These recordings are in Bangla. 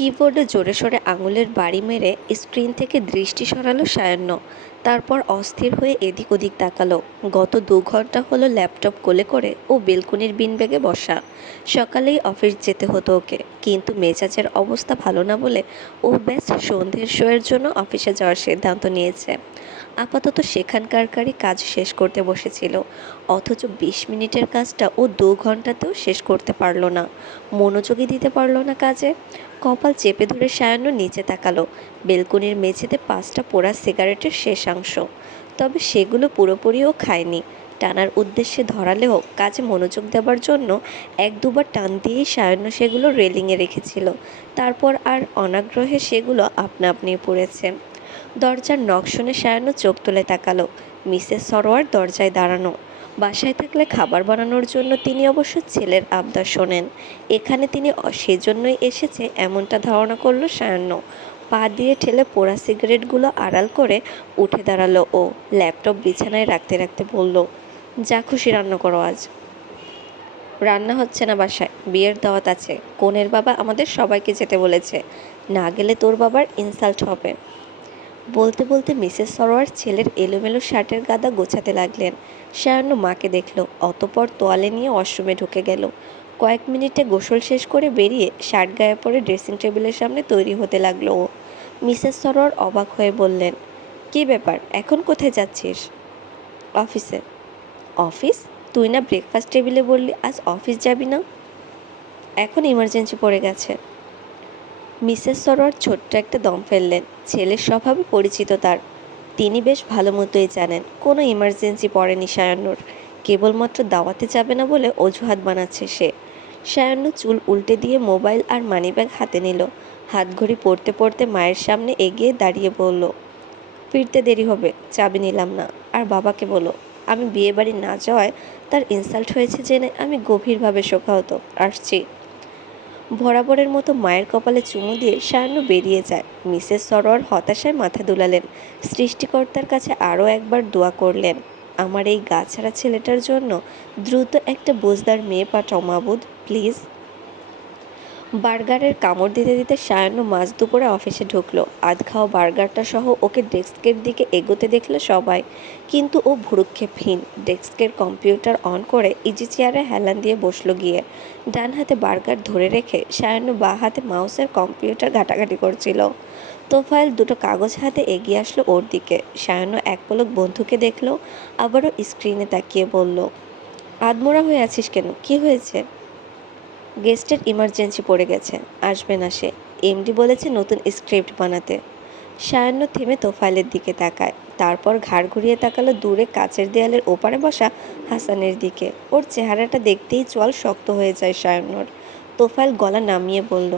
কিবোর্ডে জোরে সোরে আঙুলের বাড়ি মেরে স্ক্রিন থেকে দৃষ্টি সরালো সায়ান্ন। তারপর অস্থির হয়ে এদিক ওদিক তাকালো। গত 2 ঘন্টা হলো ল্যাপটপ কোলে করে ও বেলকনির বিনব্যাগে বসা। সকালেই অফিস যেতে হতো ওকে, কিন্তু মেজাজের অবস্থা ভালো না বলে ও ব্যাস সন্ধ্যের শোয়ের জন্য অফিসে যাওয়ার সিদ্ধান্ত নিয়েছে। আপাতত সেখানকারই কাজ শেষ করতে বসেছিল, অথচ 20 মিনিটের কাজটা ও 2 ঘন্টাতেও শেষ করতে পারল না। মনোযোগী দিতে পারল না কাজে। কপাল চেপে ধরে সায়ান্ন নিচে তাকালো। বেলকনির মেঝেতে 5টা পোড়া সিগারেটের শেষাংশ, তবে সেগুলো পুরোপুরিও খায়নি। টানার উদ্দেশ্যে ধরালেও কাজে মনোযোগ দেবার জন্য 1-2বার টান দিয়েই সায়ান্ন সেগুলো রেলিংয়ে রেখেছিল। তারপর আর অনাগ্রহে সেগুলো আপনা আপনি পড়েছে। দরজার নখ শুনে সায়ান্ন চোখ তুলে তাকালো। মিসেস সরোয়ার দরজায় দাঁড়ানো। বাসায় থাকলে খাবার বানানোর জন্য তিনি অবশ্য ছেলের আবদার শোনেন, এখানে তিনি সেজন্যই এসেছে এমনটা ধারণা করল সায়ান্ন। পা দিয়ে ঠেলে পোড়া সিগারেটগুলো আড়াল করে উঠে দাঁড়ালো ও ল্যাপটপ বিছানায় রাখতে রাখতে বলল, যা খুশি রান্না করো আজ। রান্না হচ্ছে না বাসায়, বিয়ের দাওয়াত আছে। কনের বাবা আমাদের সবাইকে যেতে বলেছে, না গেলে তোর বাবার ইনসাল্ট হবে। বলতে বলতে মিসেস সরোয়ার ছেলের এলোমেলো শার্টের গাদা গোছাতে লাগলেন। সায়ান্ন মাকে দেখল, অতঃপর তোয়ালে নিয়ে ওয়াশরুমে ঢুকে গেল। কয়েক মিনিটে গোসল শেষ করে বেরিয়ে শার্ট গায়ে পরে ড্রেসিং টেবিলের সামনে তৈরি হতে লাগলো ও। মিসেস সরোয়ার অবাক হয়ে বললেন, কী ব্যাপার, এখন কোথায় যাচ্ছিস? অফিসে। অফিস? তুই না ব্রেকফাস্ট টেবিলে বললি আজ অফিস যাবি না? এখন ইমার্জেন্সি পড়ে গেছে। মিসেস সরোয়ার ছোট্ট একটা দম ফেললেন। ছেলের স্বভাবে পরিচিত তার, তিনি বেশ ভালো মতোই জানেন কোনো ইমার্জেন্সি পড়েনি সায়ান্নর। কেবলমাত্র দাওয়াতে যাবে না বলে অজুহাত বানাচ্ছে সে। সায়ান্ন চুল উল্টে দিয়ে মোবাইল আর মানিব্যাগ হাতে নিল। হাতঘড়ি পড়তে পড়তে মায়ের সামনে এগিয়ে দাঁড়িয়ে বলল, ফিরতে দেরি হবে, চাবি নিলাম না। আর বাবাকে বলো আমি বিয়ে বাড়ি না যাওয়ায় তার ইনসাল্ট হয়েছে জেনে আমি গভীরভাবে শোকাহত। আসছি। বরাবরের মতো মায়ের কপালে চুমু দিয়ে সায়ান্ন বেরিয়ে যায়। মিসেস সরোয়ার হতাশায় মাথা দুলালেন। সৃষ্টিকর্তার কাছে আরও একবার দোয়া করলেন, আমার এই গাছাড়া ছেলেটার জন্য দ্রুত একটা বুঝদার মেয়ে পাঠাও মাবুদ, প্লিজ। বার্গারের কামড় দিতে দিতে সায়ান্ন মাঝ দুপুরে অফিসে ঢুকলো। আধ খাওয়া বার্গারটা সহ ওকে ডেস্কের দিকে এগোতে দেখলো সবাই, কিন্তু ও ভ্রুক্ষেপহীন ডেস্কের কম্পিউটার অন করে ইজি চেয়ারে হেলান দিয়ে বসলো গিয়ে। ডান হাতে বার্গার ধরে রেখে সায়ান্ন বাঁ হাতে মাউসের কম্পিউটার ঘাটাঘাটি করছিল। তোফায়েল দুটো কাগজ হাতে এগিয়ে আসলো ওর দিকে। সায়ান্ন এক পলক বন্ধুকে দেখলো, আবারও স্ক্রিনে তাকিয়ে বলল, আধমোড়া হয়ে আছিস কেন, কি হয়েছে? গেস্টের ইমার্জেন্সি পড়ে গেছে, আসবে না সে। এমডি বলেছে নতুন স্ক্রিপ্ট বানাতে। সায়ান্ন থেমে তোফায়েলের দিকে তাকায়, তারপর ঘাড় ঘুরিয়ে তাকালো দূরে কাচের দেয়ালের ওপারে বসা হাসানের দিকে। ওর চেহারাটা দেখতেই চোয়াল শক্ত হয়ে যায় সায়ান্নর। তোফায়েল গলা নামিয়ে বলল,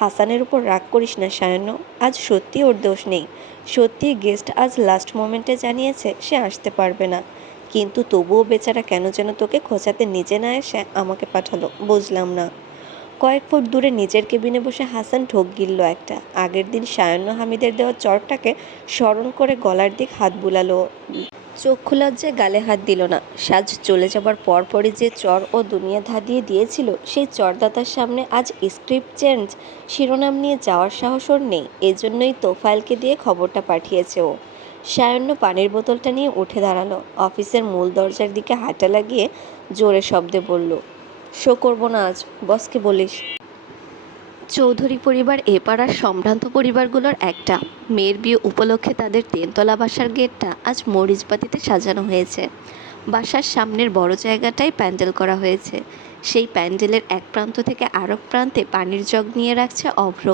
হাসানের উপর রাগ করিস না সায়ান্ন, আজ সত্যি ওর দোষ নেই। সত্যি গেস্ট আজ লাস্ট মোমেন্টে জানিয়েছে সে আসতে পারবে না, কিন্তু তবুও বেচারা কেন যেন তোকে খোঁচাতে নিজে না এসে আমাকে পাঠালো, বুঝলাম না। কয়েক ফুট দূরে নিজের কেবিনে বসে হাসান ঢোক গিলল একটা। আগের দিন সায়ান্ন হামিদের দেওয়া চড়টাকে স্মরণ করে গলার দিক হাত বুলালো। চক্ষু লজ্জায় গালে হাত দিল না। সাজ চলে যাবার পরপরই যে চর ও দুনিয়া ধাঁধিয়ে দিয়েছিল, সেই চরদাতার সামনে আজ স্ক্রিপ্ট চেঞ্জ শিরোনাম নিয়ে যাওয়ার সাহস ওর নেই। এজন্যই তোফায়েলকে দিয়ে খবরটা পাঠিয়েছে ও। সায়ান্ন পানির বোতলটা নিয়ে উঠে দাঁড়ালো। অফিসের মূল দরজার দিকে হাঁটা লাগিয়ে জোরে শব্দে বলল, শো করবো না আজ, বসকে বলিস। চৌধুরী পরিবার এ পাড়ার সম্ভ্রান্ত পরিবারগুলোর একটা। মেয়ের বিয়ে উপলক্ষে তাদের 3তলা বাসার গেটটা আজ মরিচবাতিতে সাজানো হয়েছে। বাসার সামনের বড় জায়গাটায় প্যান্ডেল করা হয়েছে। সেই প্যান্ডেলের এক প্রান্ত থেকে আরেক প্রান্তে পানির জগ নিয়ে রাখছে অভ্র।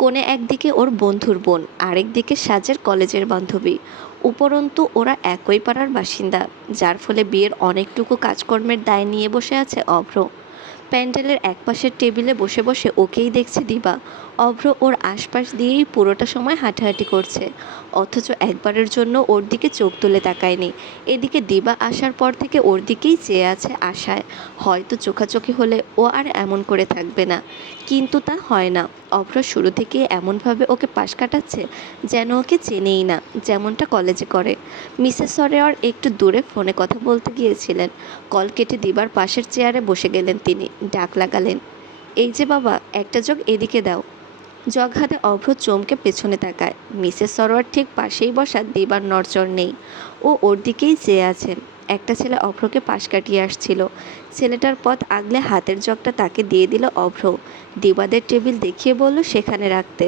কোণে একদিকে ওর বন্ধুর বোন, আরেক দিকে সাজের কলেজের বান্ধবী। উপরন্তু ওরা একই পাড়ার বাসিন্দা, যার ফলে বিয়ের অনেকটুকু কাজকর্মের দায় নিয়ে বসে আছে অভ্র। প্যান্ডেলের একপাশের টেবিলে বসে বসে ওকেই দেখছে দিবা। অভ্র ওর আশপাশ দিয়েই পুরোটা সময় হাঁটাহাঁটি করছে, অথচ একবারের জন্য ওর দিকে চোখ তুলে তাকায়নি। এদিকে দিবা আসার পর থেকে ওর দিকেই চেয়ে আছে আশায়, হয়তো চোখাচোখি হলে ও আর এমন করে থাকবে না। কিন্তু তা হয় না। অভ্র শুরু থেকে এমনভাবে ওকে পাশ কাটাচ্ছে যেন ওকে চেনেই না, যেমনটা কলেজে করে। মিসেস সরেয়ার একটু দূরে ফোনে কথা বলতে গিয়েছিলেন। কল কেটে দিবার পাশের চেয়ারে বসে গেলেন তিনি। ডাক লাগালেন, এই যে বাবা, একটা জগ এদিকে দাও। জগ হাতে অভ্র চমকে পেছনে তাকায়। মিসেস সরোয়ার ঠিক পাশেই বসা দিবার নড়চড় নেই। ও ওর দিকেই চেয়ে আছে। একটা ছেলে অভ্রকে পাশ কাটিয়ে আসছিল। ছেলেটার পথ আগলে হাতের জগটা তাকে দিয়ে দিল অভ্র। দিবাদের টেবিল দেখিয়ে বলল সেখানে রাখতে।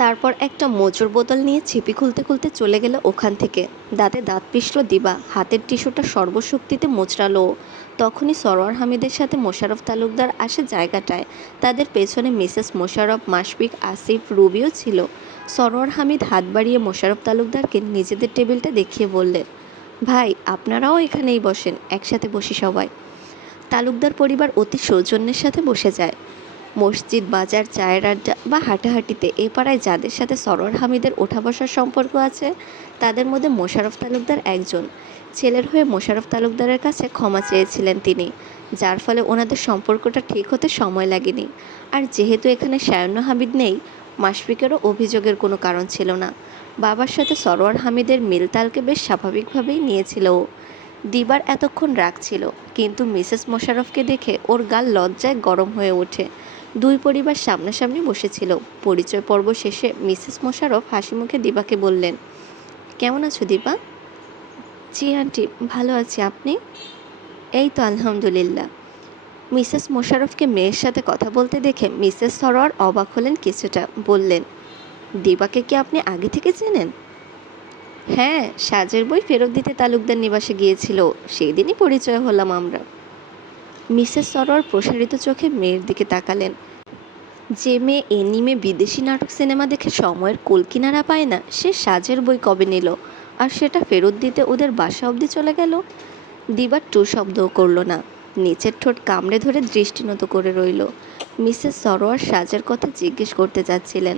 তারপর একটা মোজোর বোতল নিয়ে ছিপি খুলতে খুলতে চলে গেল ওখান থেকে। দাঁতে দাঁত পিষল দিবা, হাতের টিস্যুটা সর্বশক্তিতে মোচড়ালো ও। তখনই সরোয়ার হামিদের সাথে মোশাররফ তালুকদার আসে জায়গাটায়। তাদের পেছনে মিসেস মোশাররফ, মাশফিক, আসিফ, রুবিও ছিল। সরোয়ার হামিদ হাত বাড়িয়ে মোশাররফ তালুকদারকে নিজেদের টেবিলটা দেখিয়ে বললেন, ভাই আপনারাও এখানেই বসেন, একসাথে বসি সবাই। তালুকদার পরিবার অতি সৌজন্যের সাথে বসে যায়। মসজিদ, বাজার, চায়ের আড্ডা বা হাঁটাহাঁটিতে এ পাড়ায় যাদের সাথে সরোয়ার হামিদের ওঠা বসার সম্পর্ক আছে তাদের মধ্যে মোশাররফ তালুকদার একজন। ছেলের হয়ে মোশাররফ তালুকদারের কাছে ক্ষমা চেয়েছিলেন তিনি, যার ফলে ওনাদের সম্পর্কটা ঠিক হতে সময় লাগেনি। আর যেহেতু এখানে সায়ন্য হামিদ নেই, মাশফিকেরও অভিযোগের কোনো কারণ ছিল না। বাবার সাথে সরোয়ার হামিদের মিলতালকে বেশ স্বাভাবিকভাবেই নিয়েছিল ও। দিবার এতক্ষণ রাগ ছিল, কিন্তু মিসেস মোশাররফকে দেখে ওর গাল লজ্জায় গরম হয়ে ওঠে। দুই পরিবার সামনাসামনি বসেছিল। পরিচয় পর্ব শেষে মিসেস মোশাররফ হাসি মুখে দিবাকে বললেন, কেমন আছো দিবা? জি আন্টি, ভালো আছি, আপনি? এই তো আলহামদুলিল্লাহ। মিসেস মোশাররফকে মেয়ের সাথে কথা বলতে দেখে মিসেস সরোয়ার অবাক হলেন কিছুটা। বললেন, দিবাকে কি আপনি আগে থেকে চেনেন? হ্যাঁ, সাজের বই ফেরত দিতে তালুকদার নিবাসে গিয়েছিল, সেই দিনই পরিচয় হলাম আমরা। মিসেস সরোয়ার প্রসারিত চোখে মেয়ের দিকে তাকালেন। যে মেয়ে এনিমে বিদেশি নাটক সিনেমা দেখে সময়ের কুল কিনারা পায় না, সে সাজের বই কবে নিল, আর সেটা ফেরত দিতে ওদের বাসা অবধি চলে গেল? দিবার টু শব্দও করল না, নিচের ঠোঁট কামড়ে ধরে দৃষ্টিনত করে রইল। মিসেস সরোয়ার সাজের কথা জিজ্ঞেস করতে যাচ্ছিলেন,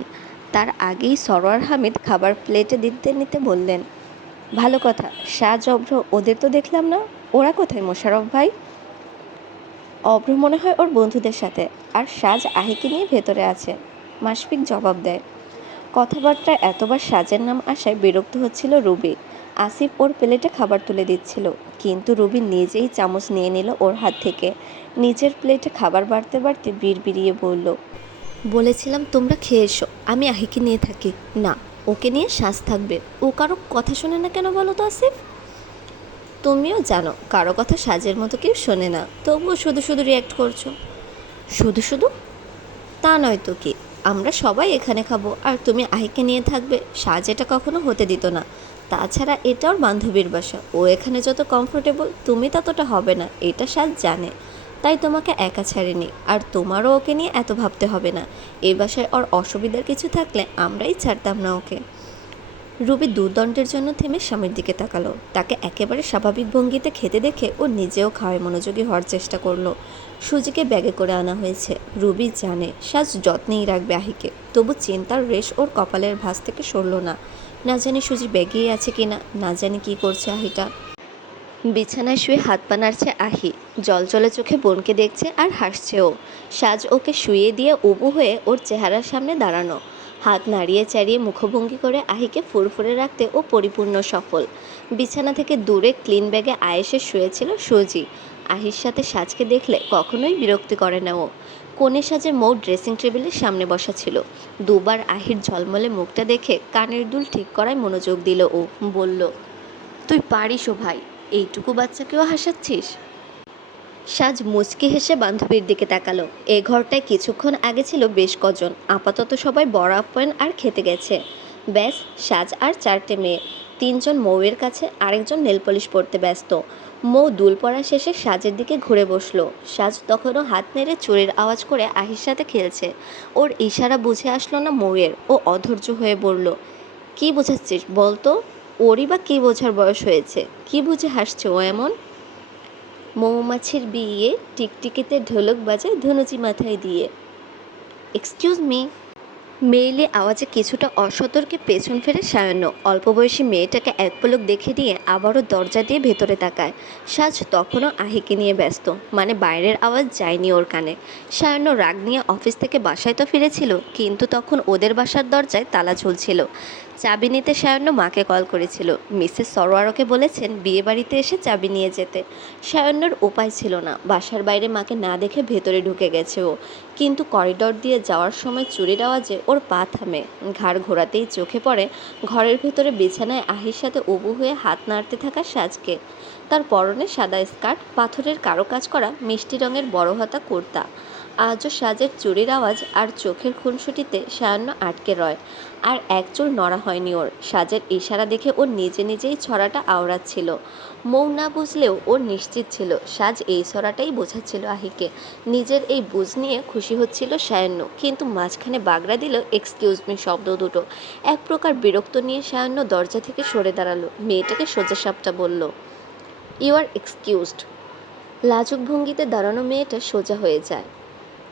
তার আগেই সরোয়ার হামিদ খাবার প্লেটে দিতে নিতে বললেন, ভালো কথা, সাজ, অভ্র ওদের তো দেখলাম না, ওরা কোথায় মোশাররফ ভাই? অভ্র মনে হয় ওর বন্ধুদের সাথে, আর সাজ আহিকে নিয়ে ভেতরে আছে, মাশফিক জবাব দেয়। কথাবার্তায় এতবার সাজের নাম আসায় বিরক্ত হচ্ছিল রুবি। আসিফ ওর প্লেটে খাবার তুলে দিচ্ছিল, কিন্তু রুবি নিজেই চামচ নিয়ে নিল ওর হাত থেকে। নিজের প্লেটে খাবার বাড়তে বাড়তে বিড়বিড়িয়ে বলল, বলেছিলাম তোমরা খেয়ে এসো, আমি আহিকে নিয়ে থাকি। না, ওকে নিয়ে সাজ থাকবে। ও কারো কথা শোনে না কেন বলো তো আসিফ? তুমিও জানো কারো কথা সাজের মতো কেউ শোনে না, তবুও শুধু শুধু রিয়্যাক্ট করছো। শুধু শুধু? তা নয় তো কি, আমরা সবাই এখানে খাবো আর তুমি আহিকে নিয়ে থাকবে, সাজ এটা কখনো হতে দিত না। তাছাড়া এটা ওর বান্ধবীর বাসা, ও এখানে যত কমফোর্টেবল তুমি ততটা হবে না, এটা সাজ জানে। তাই তোমাকে একা ছাড়েনি, আর তোমারও ওকে নিয়ে এত ভাবতে হবে না। এই বাসায় ওর অসুবিধার কিছু থাকলে আমরাই ছাড়তাম না ওকে। রুবি দুর্দণ্ডের জন্য থেমে স্বামীর দিকে তাকালো। তাকে একেবারে স্বাভাবিক ভঙ্গিতে খেতে দেখে ও নিজেও খাওয়ায় মনোযোগী হওয়ার চেষ্টা করলো। সুজিকে ব্যাগে করে আনা হয়েছে। রুবি জানে সাজ যত্নেই রাখবে আহিকে, তবু চিন্তার রেশ ওর কপালের ভাঁজ থেকে সরল না। না জানি সুজি ব্যাগেই আছে কিনা, না জানি কি করছে আহিটা। বিছানায় শুয়ে হাত পা নাড়ছে আহি, জলজলে চোখে বোনকে দেখছে আর হাসছেও। সাজ ওকে শুইয়ে দিয়ে উবু হয়ে ওর চেহারার সামনে দাঁড়ানো, হাত নাড়িয়ে চাড়িয়ে মুখভঙ্গি করে আহিকে ফুরফুরে রাখতে ও পরিপূর্ণ সফল। বিছানা থেকে দূরে ক্লিন ব্যাগে আয়েসে শুয়েছিল সুজি। আহির সাথে সাজকে দেখলে কখনোই বিরক্তি করে না ও। কনে সাজে মৌ ড্রেসিং টেবিলের সামনে বসা ছিল। দুবার আহির ঝলমলে মুখটা দেখে কানের দুল ঠিক করায় মনোযোগ দিল ও। বলল, তুই পারিস ও ভাই, এইটুকু বাচ্চাকেও হাসাচ্ছিস। সাজ মুচকি হেসে বান্ধবীর দিকে তাকালো। এ ঘরটায় কিছুক্ষণ আগে ছিল বেশ কজন, আপাতত সবাই বড় আপ্যায়ন আর খেতে গেছে। ব্যাস, সাজ আর চারটে মেয়ে। তিনজন মৌয়ের কাছে, আরেকজন নেল পলিশ পরতে ব্যস্ত। মৌ দুল পরা শেষে সাজের দিকে ঘুরে বসলো। সাজ তখনও হাত নেড়ে চুরির আওয়াজ করে আহির সাথে খেলছে। ওর ইশারা বুঝে আসলো না মৌয়ের। ও অধৈর্য হয়ে বলল, কি বোঝাচ্ছিস বলতো? ওরই বা কী বোঝার বয়স হয়েছে? কি বুঝে হাসছে ও এমন? মৌমাছির বিয়ে টিকটিকিতে ঢোলক বাজে ধনুচি মাথায় দিয়ে। Excuse me. মেয়েলি আওয়াজে কিছুটা অসতর্কে পেছন ফেরে সায়ান্ন। অল্প বয়সী মেয়েটাকে এক পলক দেখে দিয়ে আবারও দরজা দিয়ে ভেতরে তাকায়। সাজ তখনও আহিকে নিয়ে ব্যস্ত, মানে বাইরের আওয়াজ যায়নি ওর কানে। সায়ান্ন রাগ নিয়ে অফিস থেকে বাসায় তো ফিরেছিল, কিন্তু তখন ওদের বাসার দরজায় তালা ঝুলছিল। চাবি নিতে সায়ান্ন মাকে কল করেছিল। মিসেস সরোয়ারকে বলেছেন বিয়েবাড়িতে এসে চাবি নিয়ে যেতে। সায়ান্নর উপায় ছিল না, বাসার বাইরে মাকে না দেখে ভেতরে ঢুকে গেছে ও। কিন্তু করিডর দিয়ে যাওয়ার সময় চুরির আওয়াজে ওর পা থামে। ঘাড় ঘোরাতেই চোখে পড়ে ঘরের ভেতরে বিছানায় আহির সাথে উবু হয়ে হাত নাড়তে থাকা সাজকে। তার পরনে সাদা স্কার্ট, পাথরের কারুকাজ করা মিষ্টি রঙের বড় হাতা কুর্তা। আজও সাজের চুরির আওয়াজ আর চোখের খুনসুটিতে সায়ান্ন আটকে রয়। আর এক চুল নড়া হয়নি ওর। সাজের ইশারা দেখে ও নিজে নিজেই ছড়াটা আওড়াচ্ছিল। মৌ না বুঝলেও ও নিশ্চিত ছিল সাজ এই ছড়াটাই বোঝাচ্ছিল আহিকে। নিজের এই বুঝ নিয়ে খুশি হচ্ছিল সায়ান্ন, কিন্তু মাঝখানে বাগড়া দিল এক্সকিউজ মি শব্দ দুটো। এক প্রকার বিরক্ত নিয়ে সায়ান্ন দরজা থেকে সরে দাঁড়ালো, মেয়েটাকে সোজাসাপটা বলল, ইউ আর এক্সকিউজড। লাজুক ভঙ্গিতে দাঁড়ানো মেয়েটা সোজা হয়ে যায়,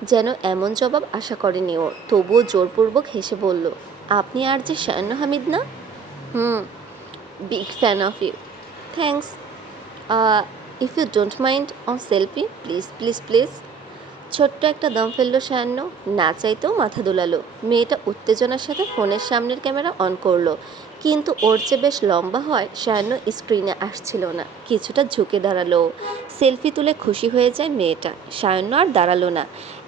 যেন এমন জবাব আশা করেনি ও। তবুও জোরপূর্বক হেসে বলল, আপনি আর যে সায়ান্ন হামিদ না? Hmm, big fan of you. Thanks. If you don't mind one selfie please please please. ছোট্ট একটা দম ফেললো সায়ান্ন, না চাইতেও মাথা দোলালো। মেয়েটা উত্তেজনার সাথে ফোনের সামনের ক্যামেরা অন করলো, কিন্তু ওর যে বেশ লম্বা হয় সায়ান্ন স্ক্রিনে আসছিল না। কিছুটা ঝুঁকে দাঁড়ালো। সেলফি তুলে খুশি হয়ে যায় মেয়েটা। সায়ান্ন আর দাঁড়ালো না,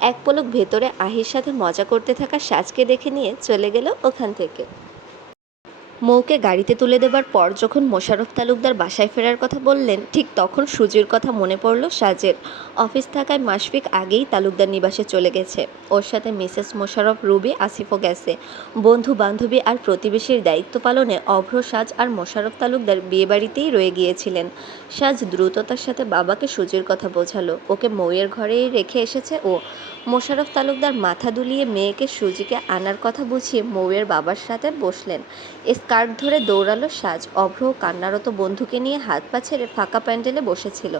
এক পলক ভেতরে আহির সাথে মজা করতে থাকা সাজকে দেখে নিয়ে চলে গেল ওখান থেকে। মৌকে গাড়িতে তুলে দেবার পর যখন মোশাররফ তালুকদার বাসায় ফেরার কথা বললেন, ঠিক তখন সুজির কথা মনে পড়ল সাজের। অফিস থাকায় মাসফিক আগেই তালুকদার নিবাসে চলে গেছে। ওর সাথে মিসেস মোশাররফ, রুবি, আসিফও গেছে। বন্ধু বান্ধবী আর প্রতিবেশীর দায়িত্ব পালনে অভ্র, সাজ আর মোশাররফ তালুকদার বিয়েবাড়িতেই রয়ে গিয়েছিলেন। সাজ দ্রুততার সাথে বাবাকে সুজির কথা বোঝালো, ওকে মৌয়ের ঘরেই রেখে এসেছে ও। মোশাররফ তালুকদার মাথা দুলিয়ে মেয়েকে সুজিকে আনার কথা বুঝিয়ে মৌয়ের বাবার সাথে বসলেন। স্কার্ট ধরে দৌড়ালো সাজ। অভ্র কান্নারত বন্ধুকে নিয়ে হাত পা ছেড়ে ফাঁকা প্যান্ডেলে বসেছিল।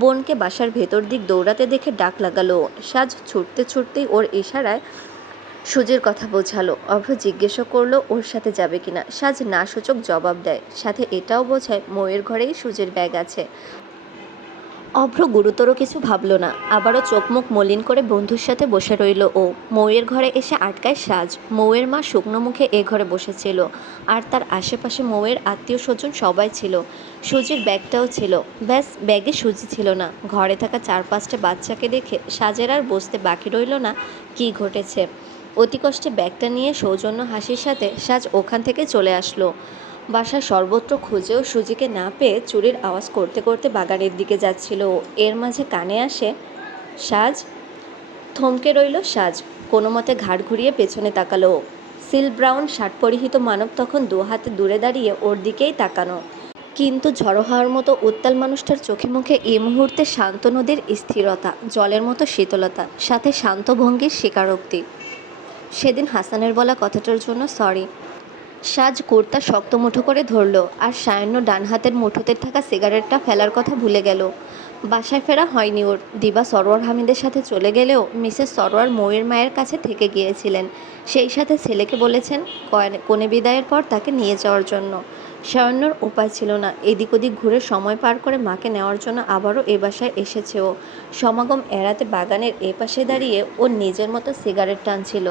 বোনকে বাসার ভেতর দিক দৌড়াতে দেখে ডাক লাগালো। সাজ ছুটতে ছুটতেই ওর ইশারায় সুজির কথা বোঝালো। অভ্র জিজ্ঞেসও করলো ওর সাথে যাবে কিনা। সাজ না সূচক জবাব দেয়, সাথে এটাও বোঝায় মৌয়ের ঘরেই সুজির ব্যাগ আছে। অভ্র গুরুতর কিছু ভাবল না, আবারও চোখ মুখ মলিন করে বন্ধুর সাথে বসে রইল ও। মৌয়ের ঘরে এসে আটকায় সাজ। মৌয়ের মা শুকনো মুখে এ ঘরে বসেছিল, আর তার আশেপাশে মৌয়ের আত্মীয় স্বজন সবাই ছিল। সুজির ব্যাগটাও ছিল, ব্যাস ব্যাগে সুজি ছিল না। ঘরে থাকা 4-5টা বাচ্চাকে দেখে সাজের আর বুঝতে বাকি রইল না কী ঘটেছে। অতি কষ্টে ব্যাগটা নিয়ে সৌজন্য হাসির সাথে সাজ ওখান থেকে চলে আসলো। বাসার সর্বত্র খুঁজেও সুজিকে না পেয়ে চুরির আওয়াজ করতে করতে বাগানের দিকে যাচ্ছিল। এর মাঝে কানে আসে, সাজ। থমকে রইল সাজ, কোনো মতে ঘাড় ঘুরিয়ে পেছনে তাকালো। সিল ব্রাউন শার্ট পরিহিত মানব তখন 2 হাতে দূরে দাঁড়িয়ে ওর দিকেই তাকানো। কিন্তু ঝড়ো হওয়ার মতো উত্তাল মানুষটার চোখে মুখে এই মুহূর্তে শান্ত নদীর স্থিরতা, জলের মতো শীতলতা, সাথে শান্ত ভঙ্গির স্বীকারোক্তি। সেদিন হাসানের বলা কথাটার জন্য সরি। সাজ কুর্তা শক্ত মুঠো করে ধরল, আর সায়ান্ন ডান হাতের মুঠোতে থাকা সিগারেটটা ফেলার কথা ভুলে গেল। বাসায় ফেরা হয়নি ওর। দিবা সরোয়ার হামিদের সাথে চলে গেলেও মিসেস সরোয়ার মৌয়ের মায়ের কাছে থেকে গিয়েছিলেন। সেই সাথে ছেলেকে বলেছেন কনে বিদায়ের পর তাকে নিয়ে যাওয়ার জন্য। সায়ান্নর উপায় ছিল না, এদিক ওদিক ঘুরে সময় পার করে মাকে নেওয়ার জন্য আবারও এ বাসায় এসেছে ও। সমাগম এড়াতে বাগানের এ পাশে দাঁড়িয়ে ও নিজের মতো সিগারেট টানছিল।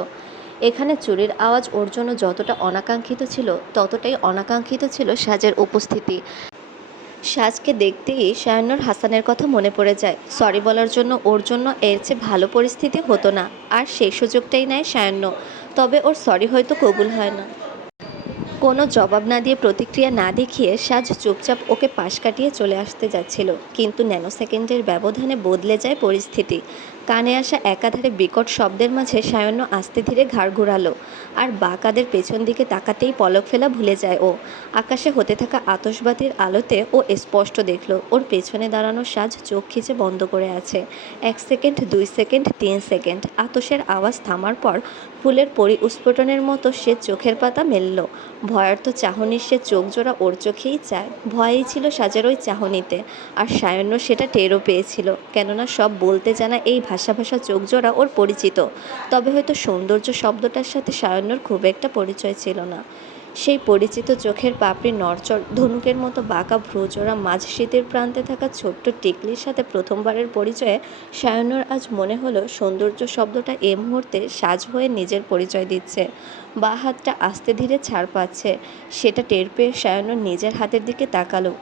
এখানে চুরির আওয়াজ ওর জন্য যতটা অনাকাঙ্ক্ষিত ছিল, ততটাই অনাকাঙ্ক্ষিত ছিল সাজের উপস্থিতি। সাজকে দেখতেই সায়ান্নর হাসানের কথা মনে পড়ে যায়। সরি বলার জন্য ওর জন্য এর চেয়ে ভালো পরিস্থিতি হতো না, আর সেই সুযোগটাই নেয় সায়ান্ন। তবে ওর সরি হয়তো কবুল হয় না। কোনো জবাব না দিয়ে, প্রতিক্রিয়া না দেখিয়ে সাজ চুপচাপ ওকে পাশ কাটিয়ে চলে আসতে যাচ্ছিল, কিন্তু ন্যানো সেকেন্ডের ব্যবধানে বদলে যায় পরিস্থিতি। কানে আসা একাধারে বিকট শব্দের মাঝে সায়ান্ন আস্তে ধীরে ঘাড় ঘোরালো, আর বাঁ কাদের পেছন দিকে তাকাতেই পলক ফেলা ভুলে যায় ও। আকাশে হতে থাকা আতশবাতির আলোতে ও স্পষ্ট দেখল ওর পেছনে দাঁড়ানো সাজ চোখ খিচে বন্ধ করে আছে। 1 সেকেন্ড, 2 সেকেন্ড, 3 সেকেন্ড। আতশের আওয়াজ থামার পর ফুলের পরিস্ফুটনের মতো সে চোখের পাতা মেলল। ভয়ার্ত চাহনির সে চোখ জোড়া ওর চোখেই চায়। ভয়েই ছিল সাজের ওই চাহনিতে, আর সায়ান্ন সেটা টেরও পেয়েছিল, কেননা সব বলতে জানা এই ভাষা ভাষা চোখ জোড়া ওর পরিচিত। তবে হয়তো সৌন্দর্য শব্দটার সাথে সায়ান্নর খুব একটা পরিচয় ছিল না। সেই পরিচিত চোখের পাপড়ি নড়চড়, ধনুকের মতো বাঁকা ভ্রুজোড়া, মাঝ শীতের প্রান্তে থাকা ছোট্ট টিকলির সাথে প্রথমবারের পরিচয়ে সায়ান্নর আজ মনে হলো সৌন্দর্য শব্দটা এ মুহূর্তে সাজ হয়ে নিজের পরিচয় দিচ্ছে। বাঁ হাতটা আস্তে ধীরে ছাড় পাচ্ছে, সেটা টের পেয়ে সায়ান্ন নিজের হাতের দিকে তাকালো।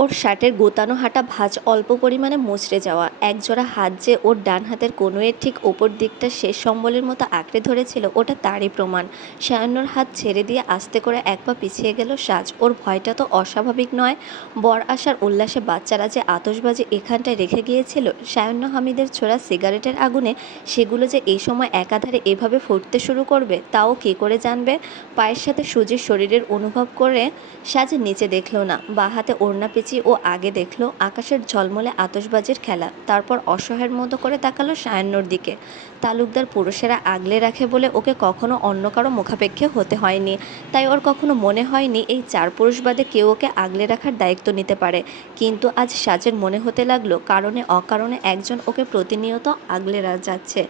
ওর শার্টের গোতানো হাঁটা ভাঁজ অল্প পরিমাণে মুচড়ে যাওয়া, একজোড়া হাত যে ওর ডান হাতের কনুইয়ের ঠিক ওপর দিকটা শেষ সম্বলের মতো আঁকড়ে ধরেছিল, ওটা তারই প্রমাণ। সায়ান্নর হাত ছেড়ে দিয়ে আস্তে করে এক পা পিছিয়ে গেল সাজ। ওর ভয়টা তো অস্বাভাবিক নয়। বর আসার উল্লাসে বাচ্চারা যে আতশবাজি এখানটায় রেখে গিয়েছিল, সায়ান্ন হামিদের ছোড়া সিগারেটের আগুনে সেগুলো যে এই সময় একাধারে এভাবে ফুটতে শুরু করবে, তাও কী করে জানবে? পায়ের সাথে সুজির শরীরের অনুভব করে সাজ নিচে দেখল না, বাঁ হাতে ওড়না পেঁচিয়ে ও আগে দেখল আকাশের ঝলমলে আতশবাজির খেলা। তারপর অসহায়ের মতো করে তাকালো সায়ান্নর দিকে। তালুকদার পুরুষেরা আগলে রাখে বলে ওকে কখনো অন্য কারো মুখাপেক্ষে হতে হয়নি, তাই ওর কখনো মনে হয়নি এই চার পুরুষ বাদে কেউ ওকে আগলে রাখার দায়িত্ব নিতে পারে। কিন্তু আজ সাজের মনে হতে লাগলো কারণে অকারণে একজন ওকে প্রতিনিয়ত আগলে যাচ্ছে।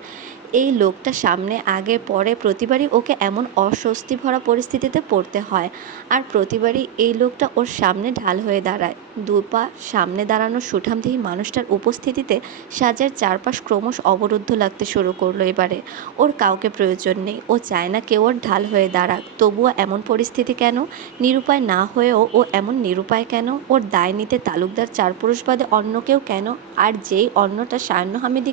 এই লোকটা সামনে আগে পরে প্রতিবারই ওকে এমন অস্বস্তি ভরা পরিস্থিতিতে পড়তে হয়, আর প্রতিবারই এই লোকটা ওর সামনে ঢাল হয়ে দাঁড়ায়। দু পা সামনে দাঁড়ানো সুঠামদেহী মানুষটার উপস্থিতিতে সাজের চারপাশ ক্রমশ অবরুদ্ধ লাগতে শুরু করলো। এবারে ওর কাউকে প্রয়োজন নেই, ও চায় না কেউ ওর ঢাল হয়ে দাঁড়াক। তবুও এমন পরিস্থিতি কেন? নিরুপায় না হয়েও ও এমন নিরুপায় কেন? ওর দায় নিতে তালুকদার চার পুরুষ বাদে অন্য কেউ কেন? আর যেই অন্যটা সায়ান্ন হামিদি